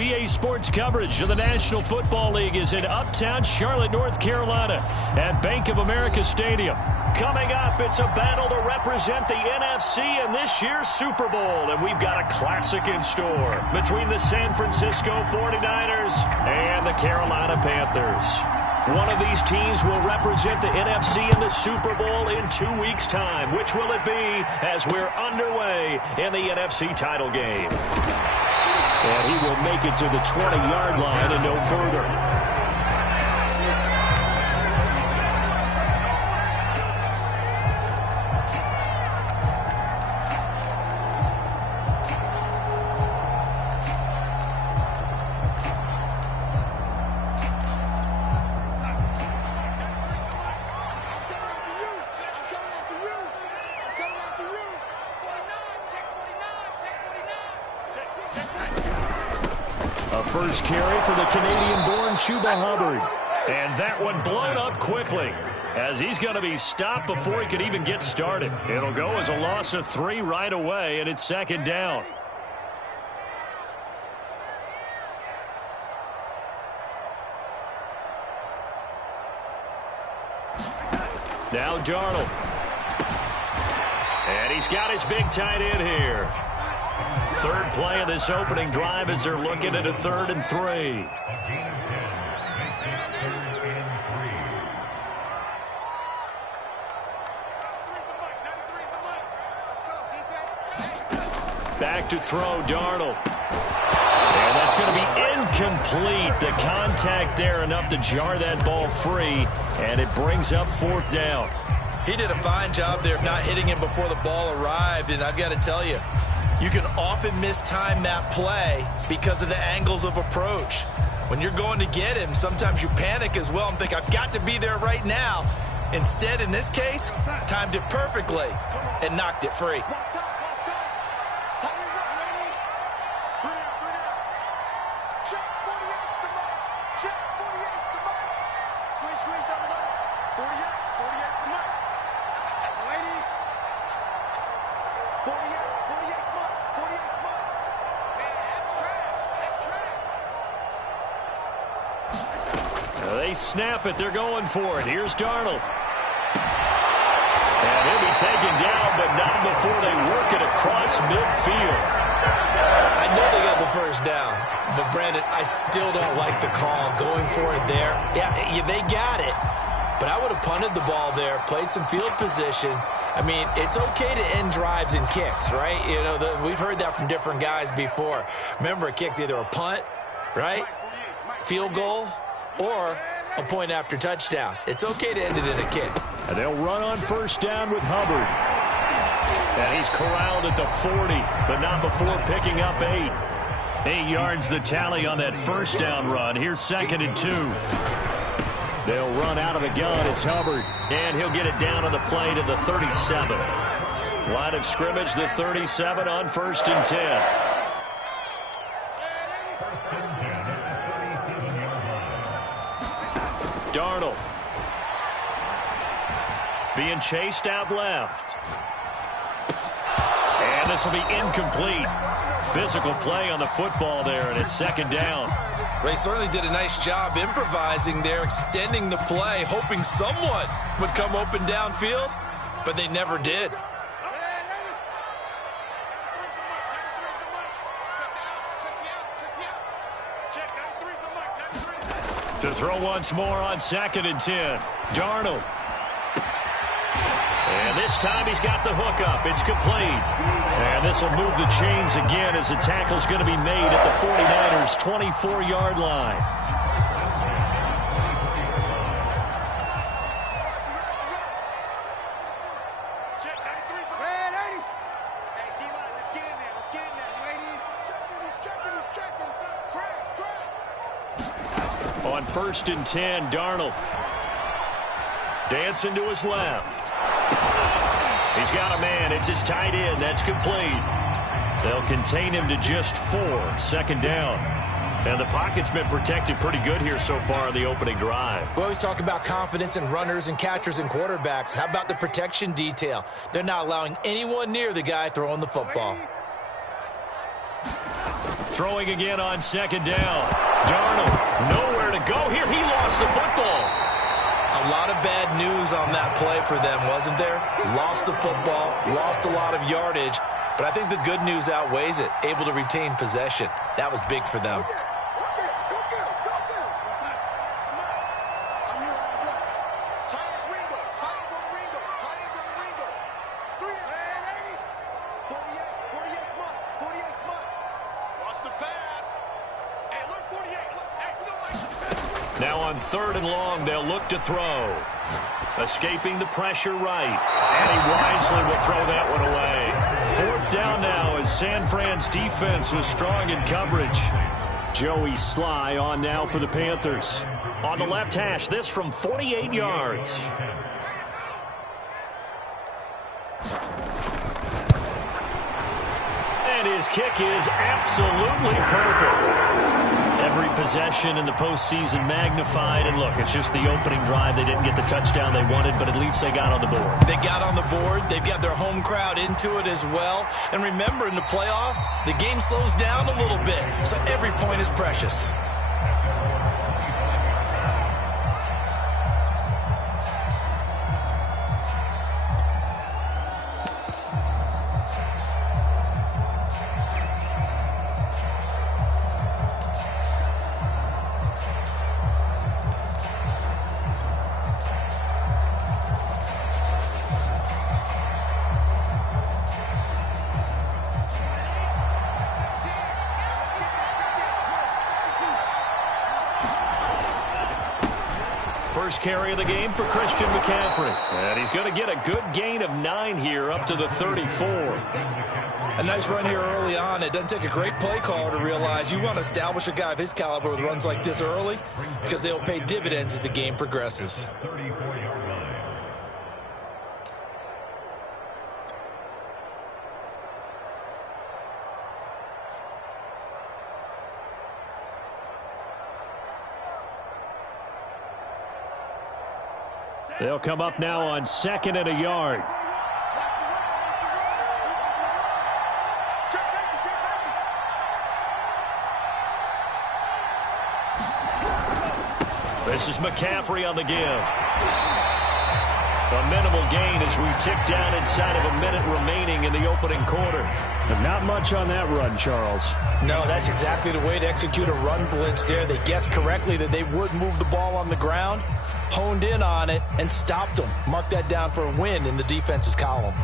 EA Sports coverage of the National Football League is in uptown Charlotte, North Carolina at Bank of America Stadium. Coming up, it's a battle to represent the NFC in this year's Super Bowl, and we've got a classic in store between the San Francisco 49ers and the Carolina Panthers. One of these teams will represent the NFC in the Super Bowl in 2 weeks' time. Which will it be as we're underway in the NFC title game? And he will make it to the 20-yard line and no further. First carry for the Canadian-born Chuba Hubbard. And that one blown up quickly as he's going to be stopped before he could even get started. It'll go as a loss of 3 right away, and it's second down. Now Darnold. And he's got his big tight end here. Third play of this opening drive as they're looking at a 3rd and 3. Back to throw, Darnold. And that's going to be incomplete. The contact there enough to jar that ball free, and it brings up 4th down. He did a fine job there of not hitting him before the ball arrived, and I've got to tell you, you can often mistime that play because of the angles of approach. When you're going to get him, sometimes you panic as well and think, I've got to be there right now. Instead, in this case, timed it perfectly and knocked it free. They snap it. They're going for it. Here's Darnold. And he'll be taken down, but not before they work it across midfield. I know they got the first down, but Brandon, I still don't like the call going for it there. Yeah, they got it, but I would have punted the ball there, played some field position. I mean, it's okay to end drives and kicks, right? You know, we've heard that from different guys before. Remember, a kick's either a punt, right, field goal, or a point after touchdown. It's okay to end it in a kick. And they'll run on first down with Hubbard. And he's corralled at the 40, but not before picking up 8. 8 yards the tally on that first down run. Here's 2nd and 2. They'll run out of the gun. It's Hubbard. And he'll get it down on the play to the 37. Line of scrimmage, the 37 on 1st and 10. Darnold being chased out left. And this will be incomplete. Physical play on the football there, and it's 2nd down. They certainly did a nice job improvising there, extending the play, hoping someone would come open downfield, but they never did. To throw once more on 2nd and 10. Darnold. And this time he's got the hook up. It's complete. And this will move the chains again as the tackle's going to be made at the 49ers' 24-yard line. On 1st and 10, Darnold. Dancing to his left. He's got a man. It's his tight end. That's complete. They'll contain him to just 4. 2nd down. And the pocket's been protected pretty good here so far in the opening drive. We always talk about confidence in runners and catchers and quarterbacks. How about the protection detail? They're not allowing anyone near the guy throwing the football. Throwing again on second down. Darnold, nowhere to go here. He lost the football. A lot of bad news on that play for them, wasn't there? Lost the football, lost a lot of yardage, but I think the good news outweighs it. Able to retain possession. That was big for them. Now on 3rd and long, they'll look to throw. Escaping the pressure right. And he wisely will throw that one away. 4th down now as San Fran's defense was strong in coverage. Joey Sly on now for the Panthers. On the left hash, this from 48 yards. And his kick is absolutely perfect. Every possession in the postseason magnified. And look, it's just the opening drive. They didn't get the touchdown they wanted, but at least they got on the board. They got on the board. They've got their home crowd into it as well. And remember, in the playoffs, the game slows down a little bit. So every point is precious. First carry of the game for Christian McCaffrey. And he's going to get a good gain of 9 here up to the 34. A nice run here early on. It doesn't take a great play caller to realize you want to establish a guy of his caliber with runs like this early because they'll pay dividends as the game progresses. They'll come up now on 2nd and a yard. This is McCaffrey on the give. A minimal gain as we tick down inside of a minute remaining in the opening quarter. And not much on that run, Charles. No, that's exactly the way to execute a run blitz there. They guessed correctly that they would move the ball on the ground, honed in on it, and stopped them. Mark that down for a win in the defense's column.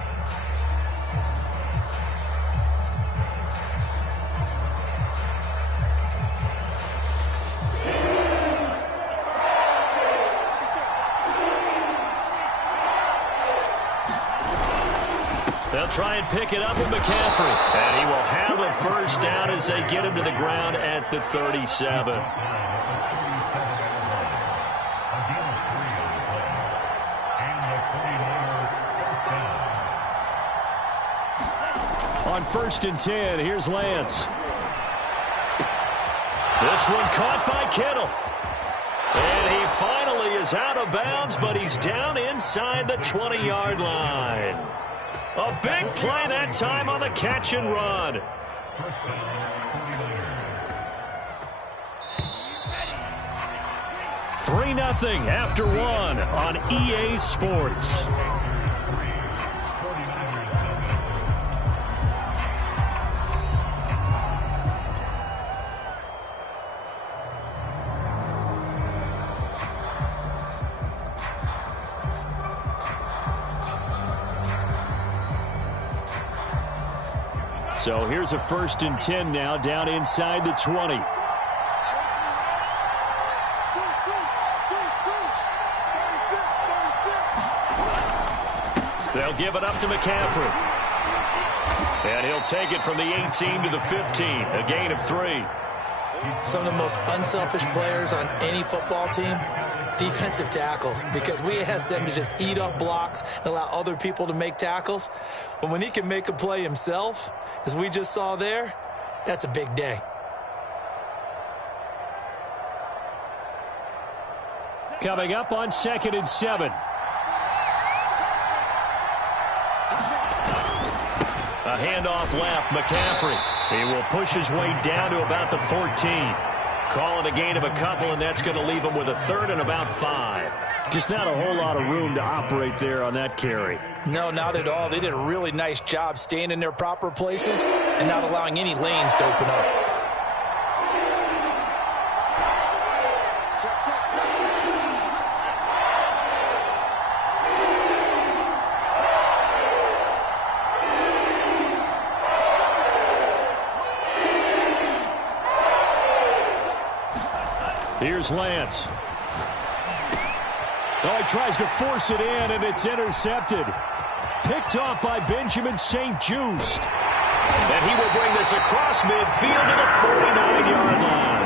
They'll try and pick it up with McCaffrey. And he will have a first down as they get him to the ground at the 37. On 1st and 10, here's Lance. This one caught by Kittle. And he finally is out of bounds, but he's down inside the 20-yard line. A big play that time on the catch and run. 3-0 after 1 on EA Sports. So here's a 1st and 10 now down inside the 20. They'll give it up to McCaffrey. And he'll take it from the 18 to the 15, a gain of 3. Some of the most unselfish players on any football team, defensive tackles, because we ask them to just eat up blocks and allow other people to make tackles. But when he can make a play himself, as we just saw there, that's a big day. Coming up on 2nd and 7. A handoff left, McCaffrey. He will push his way down to about the 14. Call it a gain of a couple, and that's going to leave him with a third and about 5. Just not a whole lot of room to operate there on that carry. No, not at all. They did a really nice job staying in their proper places and not allowing any lanes to open up. Here's Lance. Oh, he tries to force it in, and it's intercepted. Picked off by Benjamin St-Juste. And he will bring this across midfield to the 49-yard line.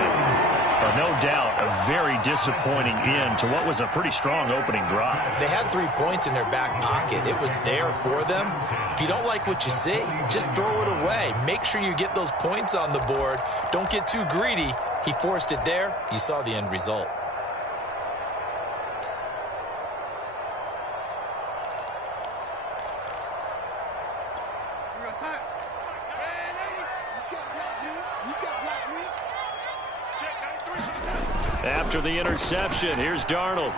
No doubt, a very disappointing end to what was a pretty strong opening drive. They had 3 points in their back pocket. It was there for them. If you don't like what you see, just throw it away. Make sure you get those points on the board. Don't get too greedy. He forced it there. You saw the end result. After the interception, here's Darnold.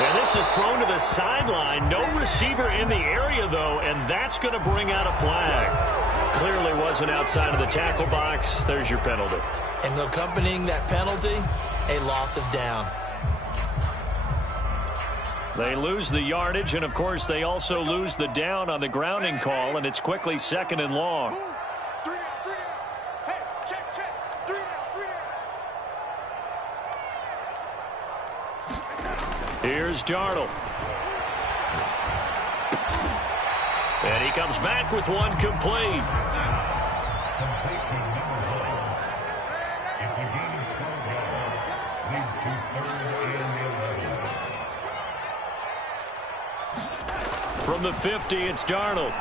And this is thrown to the sideline. No receiver in the area, though, and that's going to bring out a flag. Clearly wasn't outside of the tackle box. There's your penalty. And accompanying that penalty, a loss of down. They lose the yardage, and, of course, they also lose the down on the grounding call, and it's quickly 2nd and long. Here's Darnold. And he comes back with one complete. From the 50, it's Darnold.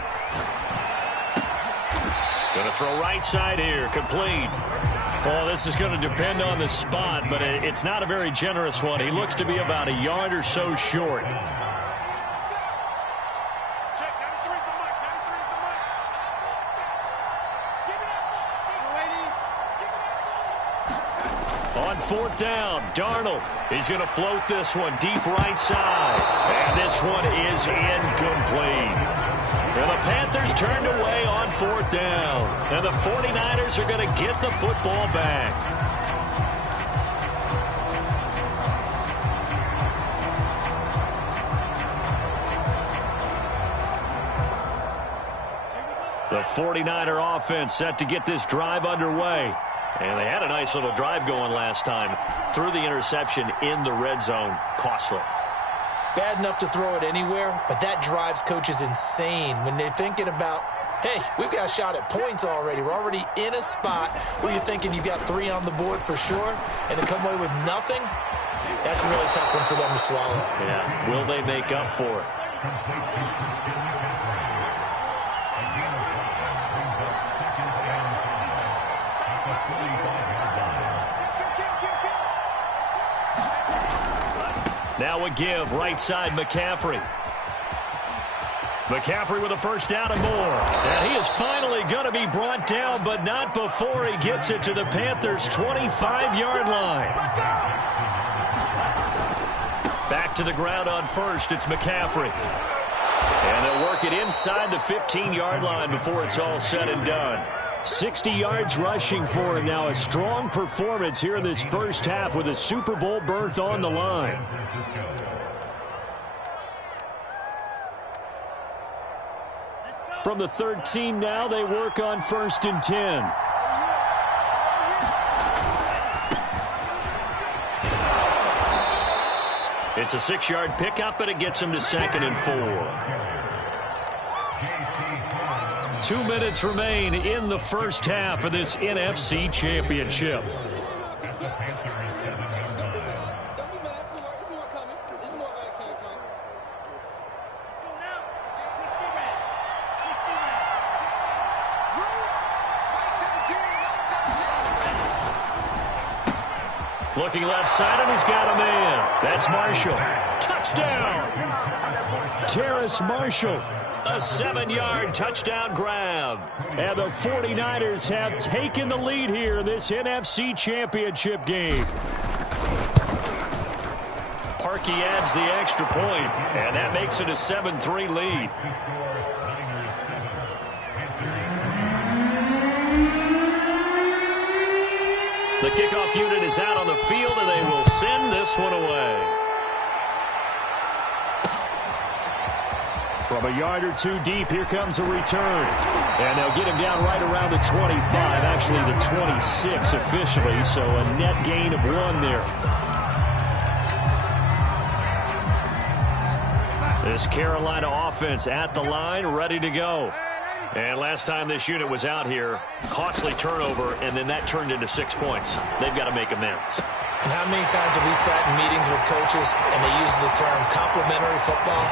Going to throw right side here, complete. Well, this is going to depend on the spot, but it's not a very generous one. He looks to be about a yard or so short. On 4th down, Darnold. He's going to float this one deep right side. And this one is incomplete. And the Panthers turned away on 4th down. And the 49ers are going to get the football back. The 49er offense set to get this drive underway. And they had a nice little drive going last time. Threw the interception in the red zone. Costly. Bad enough to throw it anywhere, but that drives coaches insane when they're thinking about, hey, we've got a shot at points already. We're already in a spot where you're thinking you've got 3 on the board for sure, and to come away with nothing, that's a really tough one for them to swallow. Yeah, will they make up for it? Now a give, right side, McCaffrey. McCaffrey with a first down and more. And he is finally going to be brought down, but not before he gets it to the Panthers' 25-yard line. Back to the ground on first, it's McCaffrey. And they'll work it inside the 15-yard line before it's all said and done. 60 yards rushing for him now. A strong performance here in this first half with a Super Bowl berth on the line. From the 13 now, they work on 1st and 10. It's a 6-yard pickup, and it gets him to 2nd and 4. 2 minutes remain in the first half of this NFC Championship. Looking left side, and he's got a man. That's Marshall. Touchdown. Touchdown! Terrace Marshall. A 7-yard touchdown grab. And the 49ers have taken the lead here in this NFC Championship game. Parkey adds the extra point, and that makes it a 7-3 lead. The kickoff unit is out on the field, and they will send this one away. From a yard or two deep, here comes a return. And they'll get him down right around the 25, actually the 26 officially, so a net gain of 1 there. This Carolina offense at the line, ready to go. And last time this unit was out here, costly turnover, and then that turned into 6 points. They've got to make amends. And how many times have we sat in meetings with coaches and they use the term complementary football?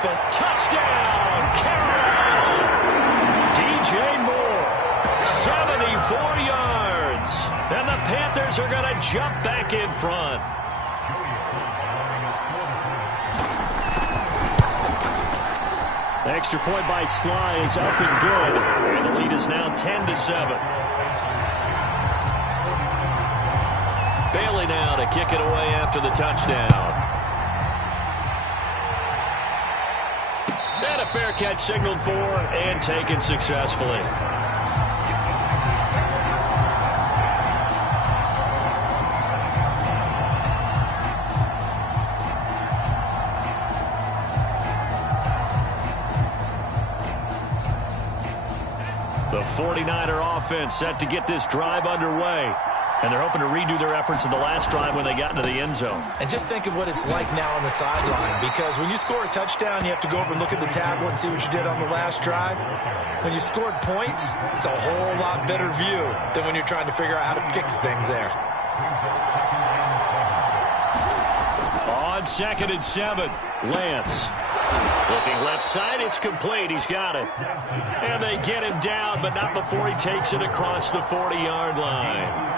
Offense. Touchdown, Carolina! DJ Moore, 74 yards. And the Panthers are going to jump back in front. Extra point by Sly is up and good. And the lead is now 10-7. Bailey now to kick it away after the touchdown. And a fair catch signaled for and taken successfully. The 49er offense set to get this drive underway. And they're hoping to redo their efforts in the last drive when they got into the end zone. And just think of what it's like now on the sideline, because when you score a touchdown, you have to go over and look at the tablet and see what you did on the last drive. When you scored points, it's a whole lot better view than when you're trying to figure out how to fix things there. On 2nd and 7, Lance. Looking left side, it's complete. He's got it. And they get him down, but not before he takes it across the 40-yard line.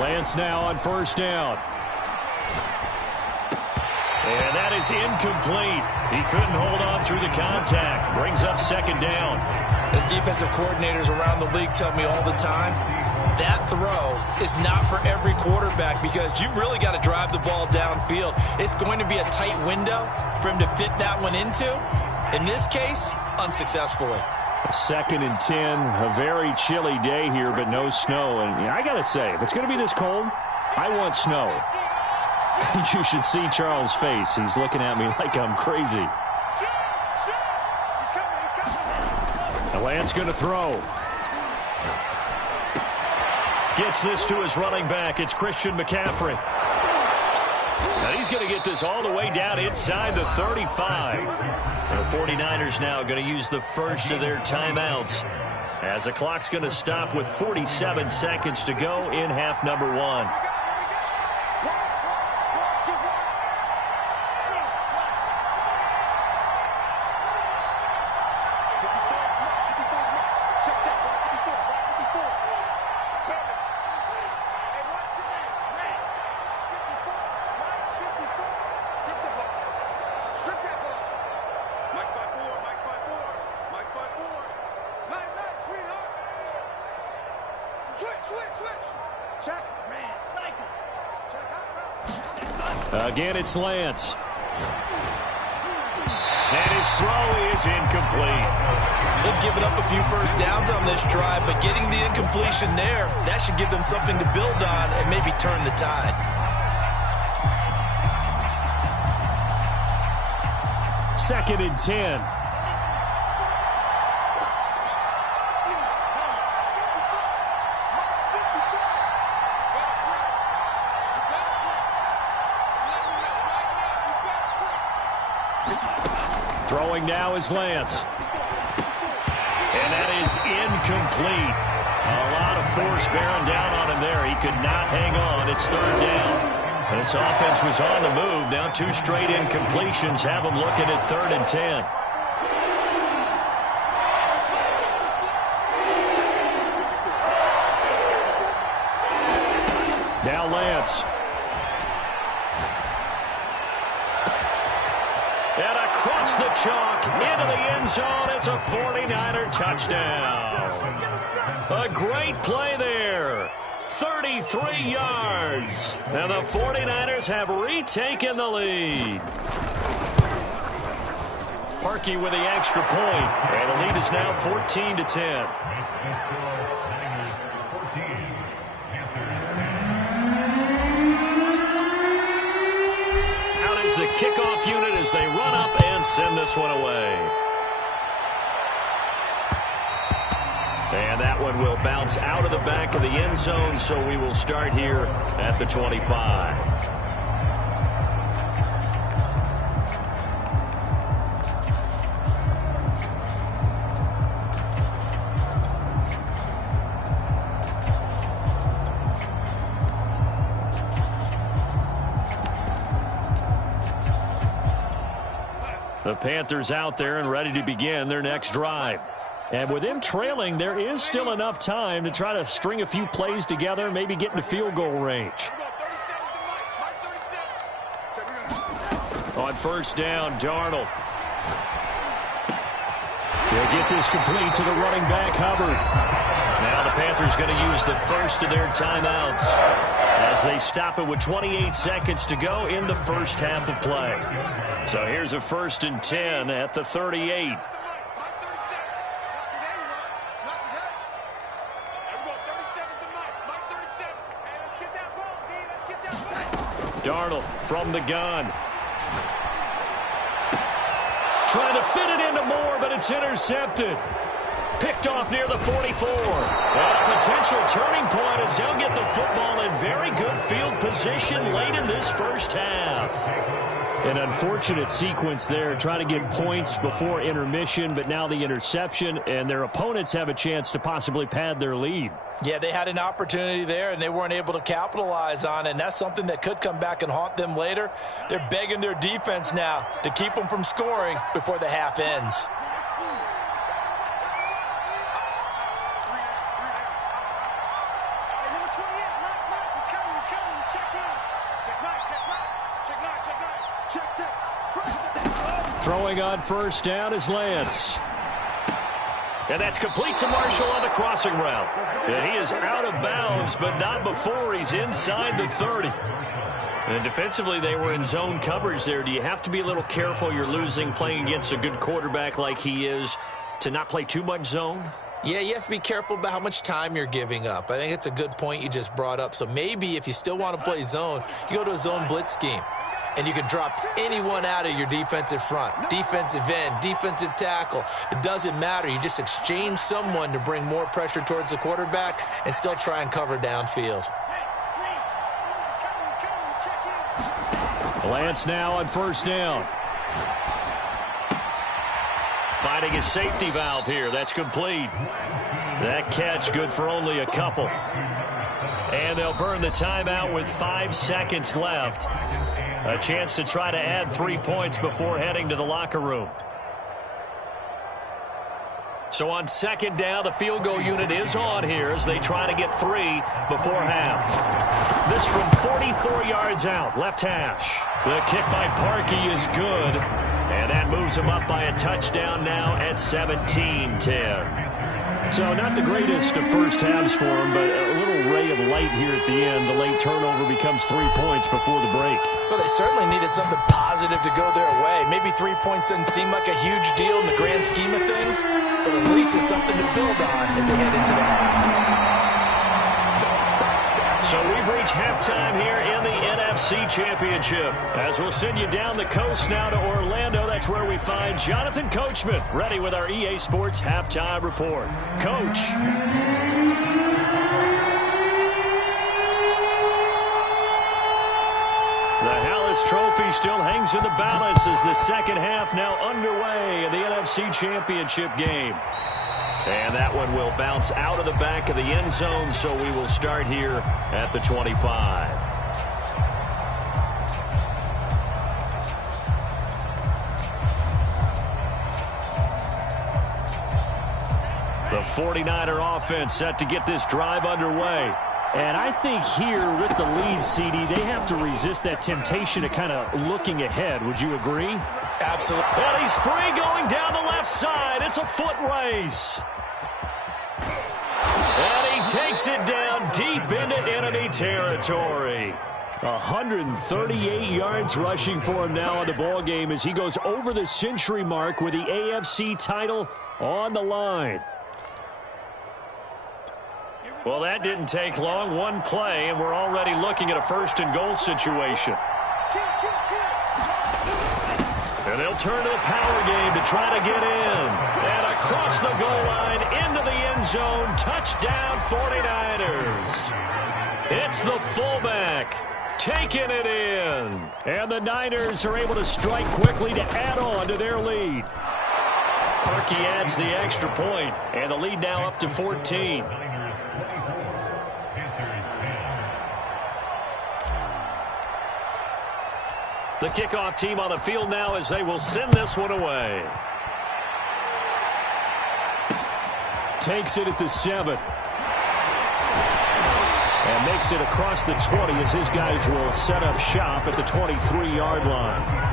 Lance now on 1st down. And that is incomplete. He couldn't hold on through the contact. Brings up 2nd down. As defensive coordinators around the league tell me all the time, that throw is not for every quarterback because you've really got to drive the ball downfield. It's going to be a tight window for him to fit that one into. In this case, unsuccessfully. 2nd and 10, a very chilly day here, but no snow. And I got to say, if it's going to be this cold, I want snow. You should see Charles' face. He's looking at me like I'm crazy. Lance going to throw. Gets this to his running back. It's Christian McCaffrey. And he's going to get this all the way down inside the 35. And the 49ers now going to use the first of their timeouts, as the clock's going to stop with 47 seconds to go in half number 1. Again, it's Lance. And his throw is incomplete. They've given up a few first downs on this drive, but getting the incompletion there, that should give them something to build on and maybe turn the tide. 2nd and 10. Throwing now is Lance. And that is incomplete. A lot of force bearing down on him there. He could not hang on. It's 3rd down. This offense was on the move. Now 2 straight incompletions have them looking at 3rd and 10. Now Lance. And across the chalk into the end zone. It's a 49er touchdown. A great play there. 33 yards. And the 49ers have retaken the lead. Parkey with the extra point. And the lead is now 14-10. Out is the kickoff unit as they run up and send this one away. And that one will bounce out of the back of the end zone, so we will start here at the 25. The Panthers out there and ready to begin their next drive. And with them trailing, there is still enough time to try to string a few plays together, maybe get into field goal range. On first down, Darnold. He'll get this complete to the running back, Hubbard. Now the Panthers going to use the first of their timeouts as they stop it with 28 seconds to go in the first half of play. So here's a 1st and 10 at the 38. Darnold from the gun. Trying to fit it into Moore, but it's intercepted. Picked off near the 44. And a potential turning point as they'll get the football in very good field position late in this first half. An unfortunate sequence there, trying to get points before intermission, but now the interception, and their opponents have a chance to possibly pad their lead. Yeah, they had an opportunity there, and they weren't able to capitalize on it, and that's something that could come back and haunt them later. They're begging their defense now to keep them from scoring before the half ends. Throwing on first down is Lance. And that's complete to Marshall on the crossing route. And he is out of bounds, but not before he's inside the 30. And defensively, they were in zone coverage there. Do you have to be a little careful? You're losing playing against a good quarterback like he is to not play too much zone? Yeah, you have to be careful about how much time you're giving up. I think it's a good point you just brought up. So maybe if you still want to play zone, you go to a zone blitz scheme. And you can drop anyone out of your defensive front. Defensive end, defensive tackle. It doesn't matter. You just exchange someone to bring more pressure towards the quarterback and still try and cover downfield. Lance now on first down. Finding his safety valve here. That's complete. That catch good for only a couple. And they'll burn the timeout with 5 seconds left. A chance to try to add 3 points before heading to the locker room. So on second down, the field goal unit is on here as they try to get 3 before half. This from 44 yards out, left hash. The kick by Parkey is good. And that moves him up by a touchdown now at 17-10. So not the greatest of first halves for him, but a little ray of light here at the end. The late turnover becomes 3 points before the break. Well, they certainly needed something positive to go their way. Maybe 3 points doesn't seem like a huge deal in the grand scheme of things, but at least it's something to build on as they head into the half. So we've reached halftime here in the NFC Championship. As we'll send you down the coast now to Orlando, that's where we find Jonathan Coachman, ready with our EA Sports Halftime Report. Coach. The Hallis Trophy still hangs in the balance as the second half now underway in the NFC Championship game. And that one will bounce out of the back of the end zone, so we will start here at the 25. The 49er offense set to get this drive underway. And I think here with the lead, CD, they have to resist that temptation of kind of looking ahead. Would you agree? Absolutely. And he's free going down the left side. It's a foot race. And he takes it down deep into enemy territory. 138 yards rushing for him now in the ball game as he goes over the century mark with the AFC title on the line. Well, that didn't take long. One play, and we're already looking at a first-and-goal situation. And they'll turn to the power game to try to get in. And across the goal line, into the end zone, touchdown 49ers. It's the fullback taking it in. And the Niners are able to strike quickly to add on to their lead. Parkey adds the extra point, and the lead now up to 14. The kickoff team on the field now as they will send this one away. Takes it at the 7. And makes it across the 20 as his guys will set up shop at the 23-yard line.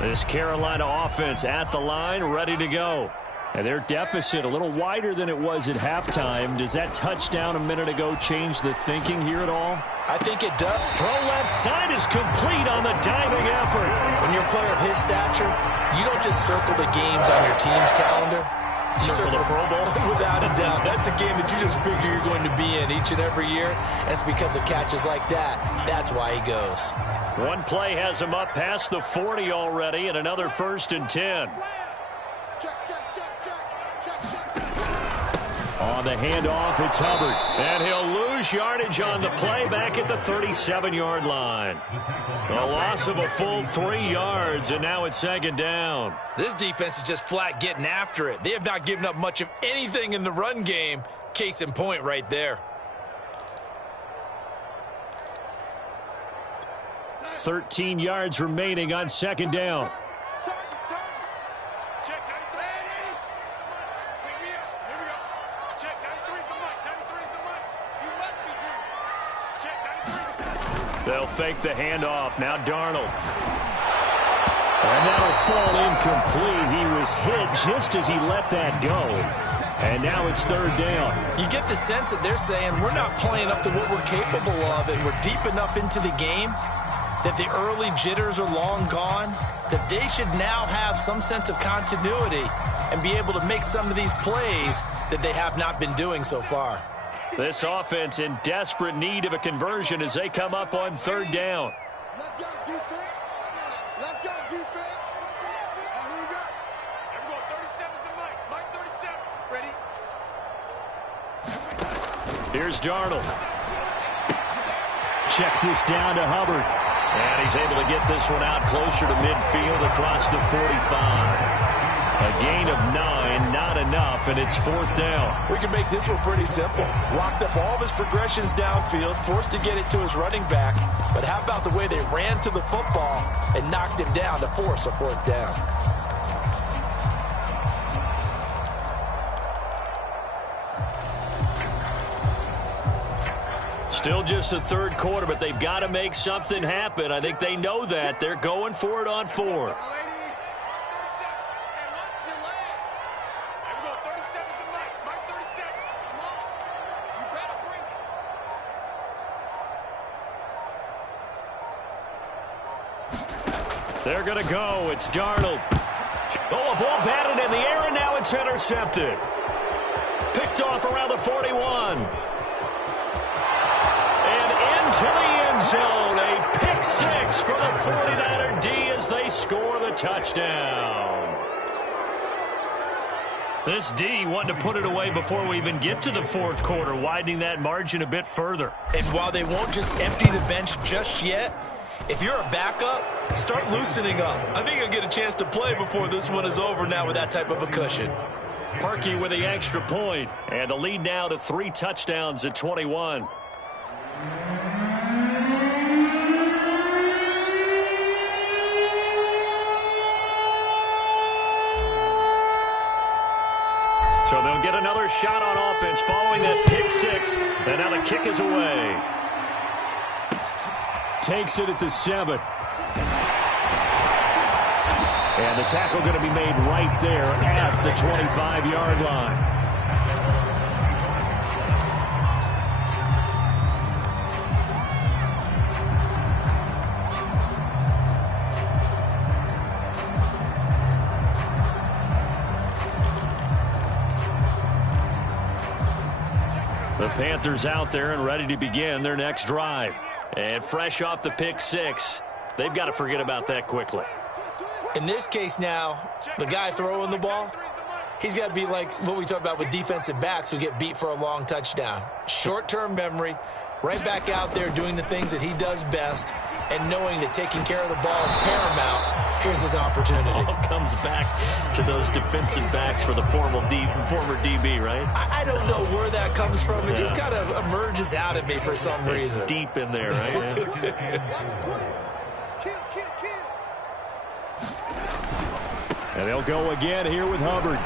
This Carolina offense at the line, ready to go. And their deficit a little wider than it was at halftime. Does that touchdown a minute ago change the thinking here at all? I think it does. Throw left side is complete on the diving effort. When you're a player of his stature, you don't just circle the games on your team's calendar. You circle the Pro Bowl? Without a doubt. That's a game that you just figure you're going to be in each and every year. And it's because of catches like that. That's why he goes. One play has him up past the 40 already, and another 1st and 10. On the handoff, it's Hubbard. And he'll lose yardage on the play back at the 37-yard line. A loss of a full 3 yards, and now it's 2nd down. This defense is just flat getting after it. They have not given up much of anything in the run game. Case in point right there. 13 yards remaining on 2nd down. They'll fake the handoff. Now Darnold. And that'll fall incomplete. He was hit just as he let that go. And now it's 3rd down. You get the sense that they're saying we're not playing up to what we're capable of, and we're deep enough into the game that the early jitters are long gone, that they should now have some sense of continuity and be able to make some of these plays that they have not been doing so far. This offense in desperate need of a conversion as they come up on 3rd down. Let's go defense. Let's go defense. And here we go. Here we go. 37's the mic. Mike 37. Ready? Here's Darnold. Checks this down to Hubbard. And he's able to get this one out closer to midfield across the 45. A gain of 9, not enough, and it's 4th down. We can make this one pretty simple. Locked up all of his progressions downfield, forced to get it to his running back. But how about the way they ran to the football and knocked him down to force a 4th down? Still just the 3rd quarter, but they've got to make something happen. I think they know that. They're going for it on 4th. They're going to go. It's Darnold. Oh, a ball batted in the air, and now it's intercepted. Picked off around the 41. And into the end zone. A pick 6 for the 49er D as they score the touchdown. This D wanting to put it away before we even get to the 4th quarter, widening that margin a bit further. And while they won't just empty the bench just yet, if you're a backup, start loosening up. I think you'll get a chance to play before this one is over now with that type of a cushion. Parkey with the extra point, and the lead now to 3 touchdowns at 21. shot on offense following that pick six. And now the kick is away. Takes it at the 7. And the tackle going to be made right there at the 25-yard line. The Panthers out there and ready to begin their next drive. And fresh off the pick six, they've got to forget about that quickly. In this case now, the guy throwing the ball, he's got to be like what we talk about with defensive backs who get beat for a long touchdown. Short-term memory, right back out there doing the things that he does best, and knowing that taking care of the ball is paramount. Here's his opportunity. All comes back to those defensive backs for the former DB, right? I don't know where that comes from. It just kind of emerges out of me for some reason. It's deep in there, right? And they'll go again here with Hubbard.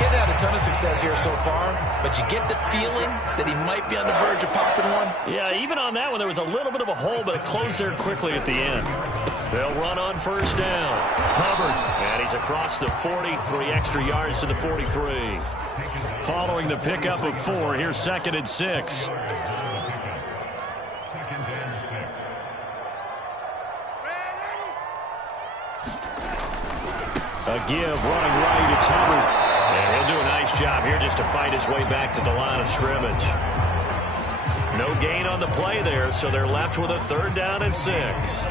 Getting had a ton of success here so far, but you get the feeling that he might be on the verge of popping one. Yeah, even on that one, there was a little bit of a hole, but it closed there quickly at the end. They'll run on first down. Hubbard, and he's across the 40, 3 extra yards to the 43. Following the pickup of 4, here's 2nd and 6. A give, running right, it's Hubbard. And he'll do a nice job here just to fight his way back to the line of scrimmage. No gain on the play there, so they're left with a 3rd down and 6.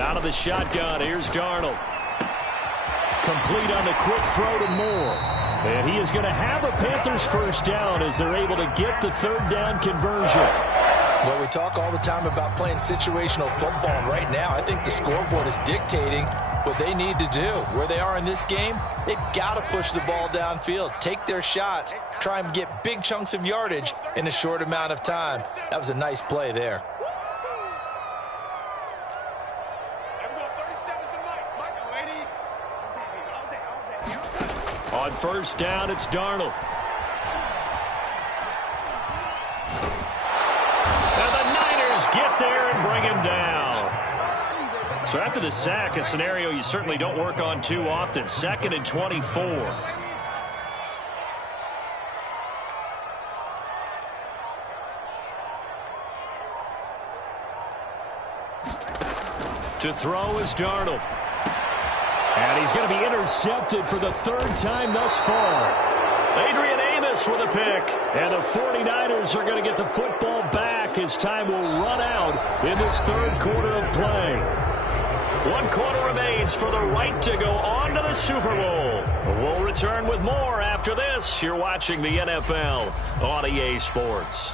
Out of the shotgun, here's Darnold. Complete on the quick throw to Moore. And he is going to have a Panthers 1st down as they're able to get the 3rd down conversion. Well, we talk all the time about playing situational football. And right now, I think the scoreboard is dictating what they need to do. Where they are in this game, they've got to push the ball downfield, take their shots, try and get big chunks of yardage in a short amount of time. That was a nice play there. On first down, it's Darnold. And the Niners get there and bring him down. So after the sack, a scenario you certainly don't work on too often. 2nd and 24. To throw is Darnold. And he's going to be intercepted for the 3rd time thus far. Adrian Amos with a pick. And the 49ers are going to get the football back as time will run out in this 3rd quarter of play. 1 quarter remains for the right to go on to the Super Bowl. We'll return with more after this. You're watching the NFL on EA Sports.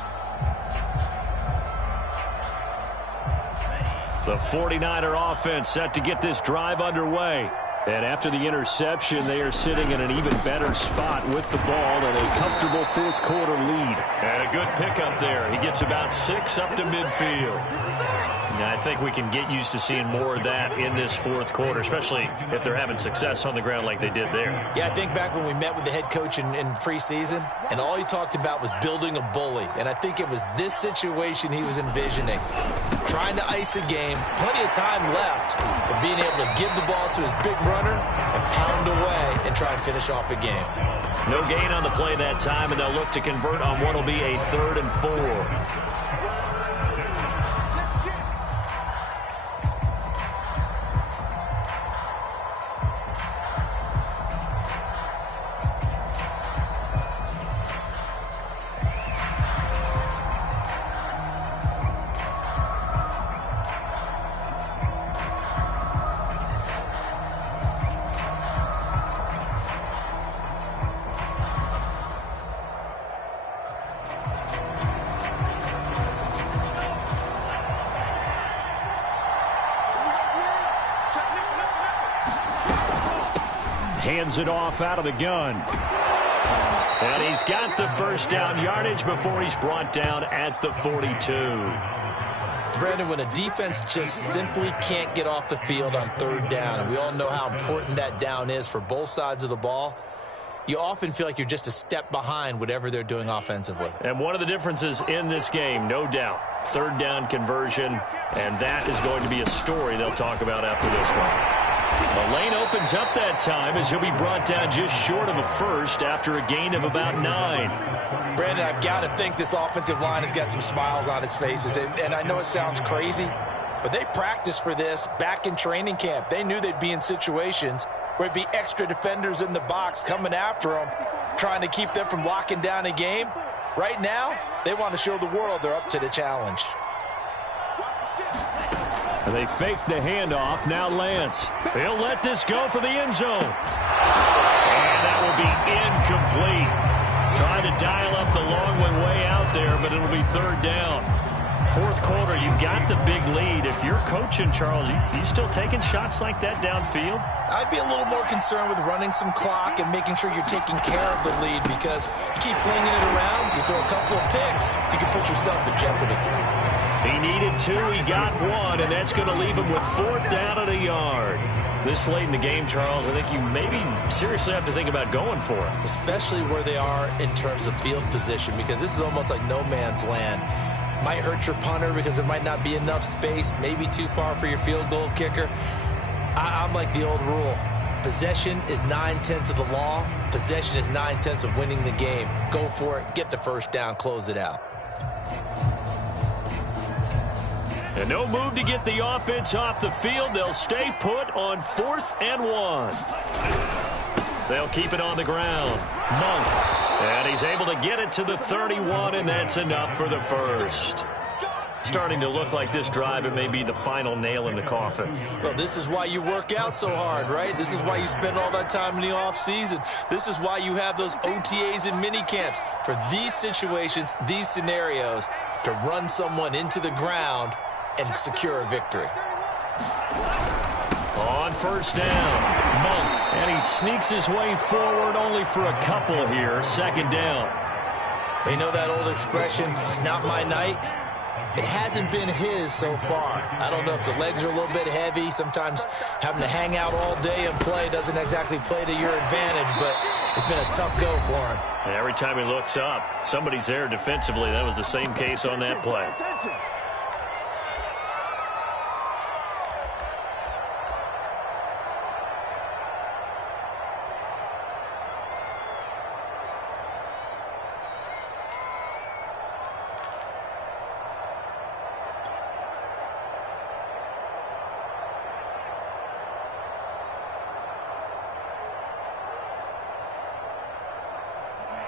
The 49er offense set to get this drive underway. And after the interception, they are sitting in an even better spot with the ball and a comfortable 4th quarter lead. And a good pickup there. He gets about 6 up to midfield. Now, I think we can get used to seeing more of that in this 4th quarter, especially if they're having success on the ground like they did there. Yeah, I think back when we met with the head coach in preseason, and all he talked about was building a bully. And I think it was this situation he was envisioning. Trying to ice a game, plenty of time left, but being able to give the ball to his big runner and pound away and try and finish off a game. No gain on the play that time, and they'll look to convert on what will be a 3rd and 4. Hands it off out of the gun. And he's got the first down yardage before he's brought down at the 42. Brandon, when a defense just simply can't get off the field on third down, and we all know how important that down is for both sides of the ball, you often feel like you're just a step behind whatever they're doing offensively. And one of the differences in this game, no doubt, third down conversion, and that is going to be a story they'll talk about after this one. The lane opens up that time as he'll be brought down just short of a first after a gain of about 9. Brandon, I've got to think this offensive line has got some smiles on its faces. And I know it sounds crazy, but they practiced for this back in training camp. They knew they'd be in situations where it'd be extra defenders in the box coming after them, trying to keep them from locking down a game. Right now, they want to show the world they're up to the challenge. And they fake the handoff. Now Lance. He'll let this go for the end zone. And that will be incomplete. Trying to dial up the long way out there, but it'll be third down. Fourth quarter, you've got the big lead. If you're coaching, Charles, you still taking shots like that downfield? I'd be a little more concerned with running some clock and making sure you're taking care of the lead, because you keep flinging it around, you throw a couple of picks, you can put yourself in jeopardy. He needed 2, he got 1, and that's going to leave him with fourth down at a yard. This late in the game, Charles, I think you maybe seriously have to think about going for it. Especially where they are in terms of field position, because this is almost like no man's land. Might hurt your punter because there might not be enough space, maybe too far for your field goal kicker. I'm like the old rule. Possession is 9/10 of the law. Possession is 9/10 of winning the game. Go for it, get the first down, close it out. And no move to get the offense off the field. They'll stay put on 4th and 1. They'll keep it on the ground. Monk. And he's able to get it to the 31, and that's enough for the first. Starting to look like this drive, it may be the final nail in the coffin. Well, this is why you work out so hard, right? This is why you spend all that time in the offseason. This is why you have those OTAs and mini camps. For these situations, these scenarios, to run someone into the ground and secure a victory. On first down, Monk, and he sneaks his way forward only for a couple here. Second down. You know that old expression, it's not my night? It hasn't been his so far. I don't know if the legs are a little bit heavy. Sometimes having to hang out all day and play doesn't exactly play to your advantage, but it's been a tough go for him. And every time he looks up, somebody's there defensively. That was the same case on that play.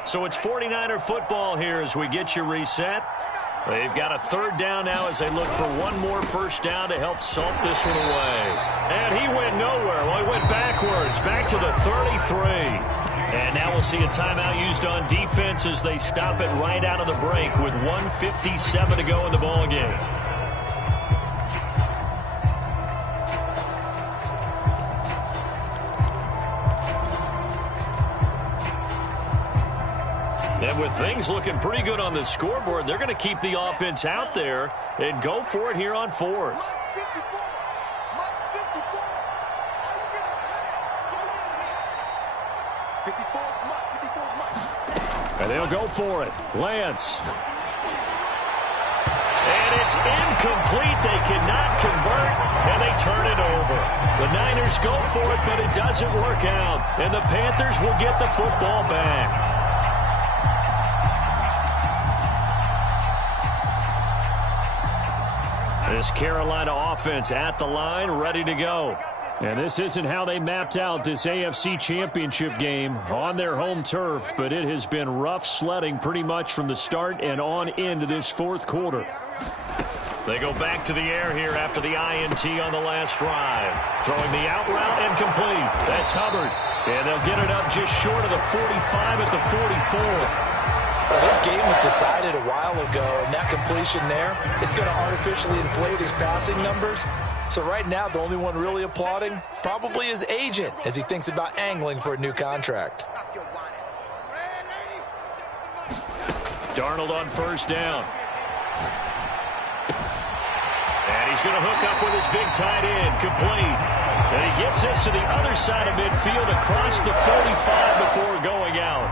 So it's 49er football here as we get you reset. They've got a third down now as they look for one more first down to help salt this one away. And he went nowhere. Well, he went backwards, back to the 33. And now we'll see a timeout used on defense as they stop it right out of the break with 1:57 to go in the ballgame. And with things looking pretty good on the scoreboard, they're going to keep the offense out there and go for it here on 4th. And they'll go for it. Lance. And it's incomplete. They cannot convert, and they turn it over. The Niners go for it, but it doesn't work out. And the Panthers will get the football back. This Carolina offense at the line, ready to go. And this isn't how they mapped out this AFC Championship game on their home turf, but it has been rough sledding pretty much from the start and on into this fourth quarter. They go back to the air here after the INT on the last drive. Throwing the out route and complete. That's Hubbard. And they'll get it up just short of the 45 at the 44. Well, this game was decided a while ago, and that completion there is going to artificially inflate his passing numbers. So right now, the only one really applauding probably his agent as he thinks about angling for a new contract. Darnold on first down. And he's going to hook up with his big tight end, complete. And he gets this to the other side of midfield across the 45 before going out.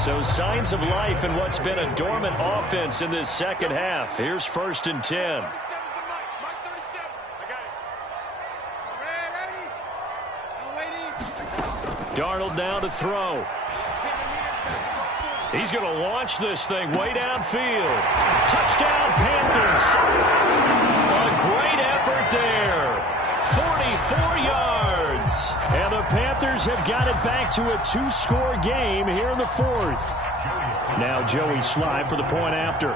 So signs of life in what's been a dormant offense in this second half. Here's 1st and 10. Darnold now to throw. He's going to launch this thing way downfield. Touchdown, Panthers. A great effort there. 44 yards. And the Panthers have got it back to a 2-score game here in the 4th. Now Joey Sly for the point after.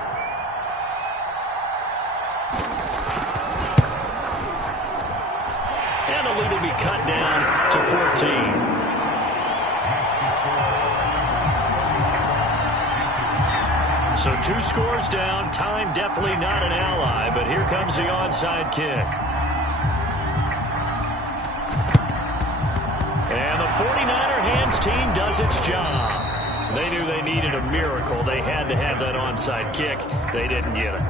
And the lead will be cut down to 14. So 2 scores down. Time definitely not an ally, but here comes the onside kick. And the 49er hands team does its job. They knew they needed a miracle. They had to have that onside kick. They didn't get it.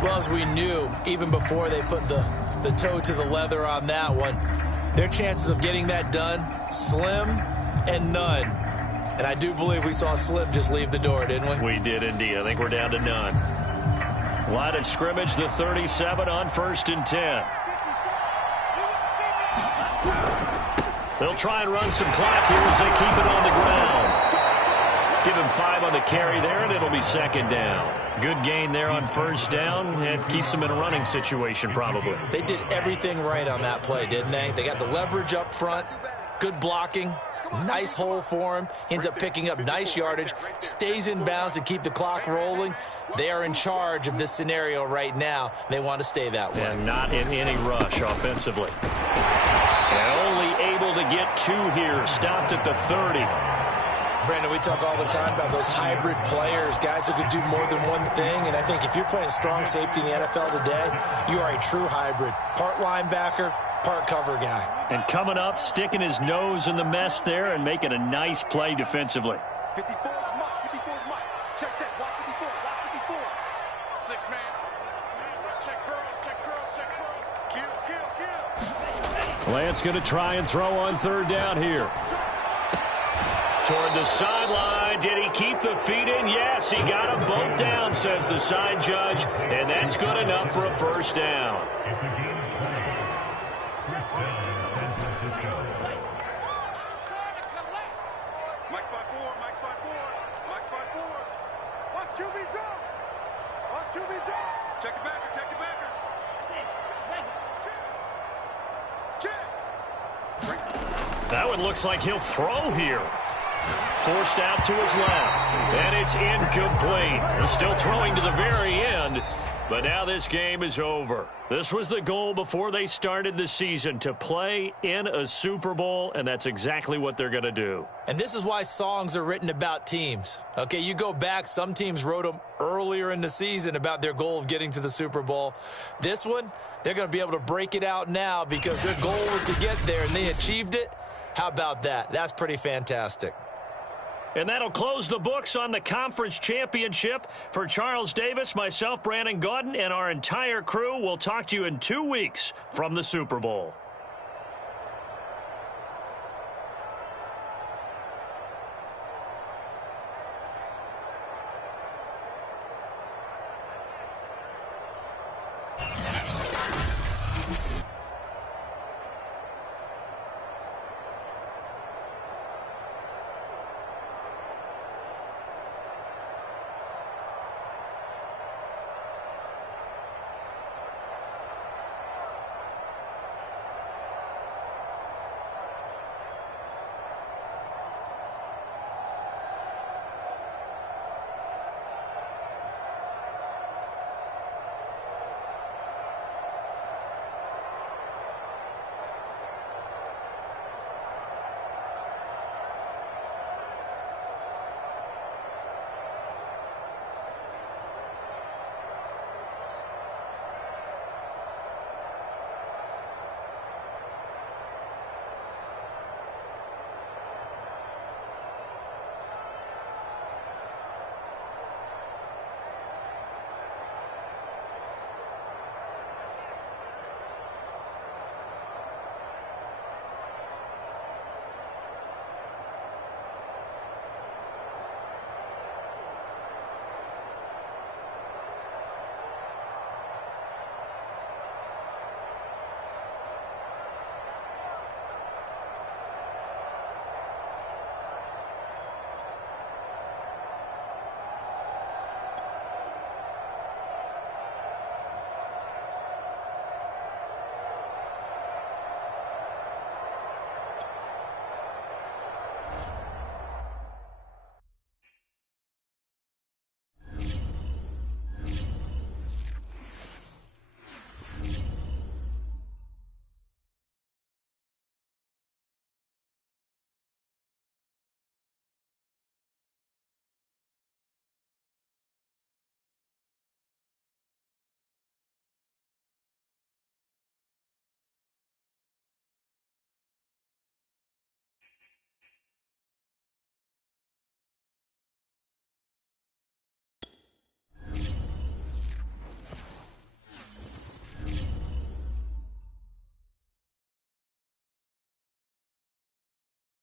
Well, as we knew, even before they put the toe to the leather on that one, their chances of getting that done, slim and none. And I do believe we saw Slim just leave the door, didn't we? We did indeed. I think we're down to none. Line of scrimmage, the 37 on 1st and 10. They'll try and run some clock here as they keep it on the ground. Give him 5 on the carry there, and it'll be 2nd down. Good gain there on 1st down. It keeps them in a running situation, probably. They did everything right on that play, didn't they? They got the leverage up front, good blocking. Nice hole for him. Ends up picking up nice yardage. Stays in bounds to keep the clock rolling. They are in charge of this scenario right now. They want to stay that way. And not in any rush offensively. And only able to get 2 here. Stopped at the 30. Brandon, we talk all the time about those hybrid players, guys who can do more than one thing. And I think if you're playing strong safety in the NFL today, you are a true hybrid. Part linebacker, part cover guy. And coming up, sticking his nose in the mess there and making a nice play defensively. 54 is Mike. 54 is Mike. Check, check. Watch 54. Watch 54. 6 man. Check curls. Check curls. Check curls. Kill, kill, kill. Lance going to try and throw on 3rd down here. Toward the sideline. Did he keep the feet in? Yes, he got them both down, says the side judge. And that's good enough for a 1st down. Mike's by 4. Mike's by 4. Mike's by 4. Watch QB drop. Watch QB drop. Check it backer. Check it backer. Check. That one looks like he'll throw here. Forced out to his left. And it's incomplete. They're still throwing to the very end. But now this game is over. This was the goal before they started the season, to play in a Super Bowl, and that's exactly what they're going to do. And this is why songs are written about teams. Okay, you go back, some teams wrote them earlier in the season about their goal of getting to the Super Bowl. This one, they're going to be able to break it out now because their goal was to get there, and they achieved it. How about that? That's pretty fantastic. And that'll close the books on the conference championship. For Charles Davis, myself, Brandon Gaudin, and our entire crew, we'll talk to you in 2 weeks from the Super Bowl.